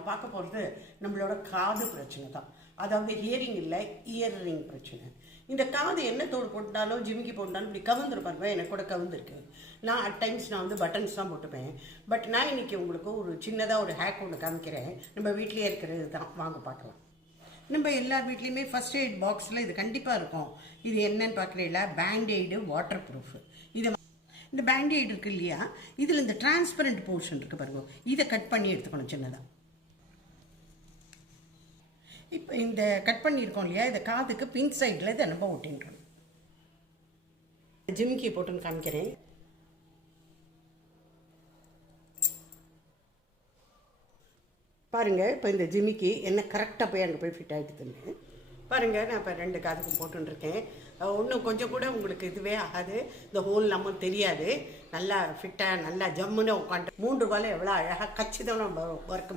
நம்ம பார்க்க போகிறது நம்மளோட காது பிரச்சனை தான். அதாவது ஹியரிங் இல்லை, இயரிங் பிரச்சனை. இந்த காது என்ன தோடு போட்டாலும் ஜிமிக்கி போட்டாலும் இப்படி கவுந்துருப்பாருங்க. எனக்கு கூட கவுந்துருக்கு. நான் அட் டைம்ஸ் நான் வந்து பட்டன்ஸ் தான் போட்டுப்பேன். பட் நான் இன்னைக்கு உங்களுக்கு ஒரு சின்னதாக ஒரு ஹேக் ஒன்று காமிக்கிறேன். நம்ம வீட்லேயே இருக்கிறது தான், வாங்க பார்க்கலாம். நம்ம எல்லார் வீட்லேயுமே ஃபர்ஸ்ட் எய்ட் பாக்ஸில் இது கண்டிப்பாக இருக்கும். இது என்னன்னு பார்க்குறீங்களா? பேண்டெய்டு வாட்டர் ப்ரூஃப். இதை இந்த பேண்டெய்டு இருக்குது இல்லையா, இதில் இந்த டிரான்ஸ்பரண்ட் போர்ஷன் இருக்குது பாருங்க, இதை கட் பண்ணி எடுத்துக்கணும் சின்னதாக. இப்போ இந்த கட் பண்ணியிருக்கோம் இல்லையா, இதை காதுக்கு பின் சைடில் இதை நம்ம ஒட்டின்றோம். ஜிமிக்கி போட்டுன்னு காமிக்கிறேன். பாருங்கள், இப்போ இந்த ஜிமிக்கி என்ன கரெக்டாக போய் அங்கே போய் ஃபிட் ஆகிடுதுன்னு பாருங்கள். நான் இப்போ 2 காதுக்கு போட்டுருக்கேன். ஒன்றும் கொஞ்சம் கூட உங்களுக்கு இதுவே ஆகாது. இந்த ஹோல் நம்ம தெரியாது. நல்லா ஃபிட்டாக நல்லா ஜம்முன்னு உட்காந்து 3 காலம் எவ்வளோ அழகாக கச்சிதம் நம்ம ஒர்க்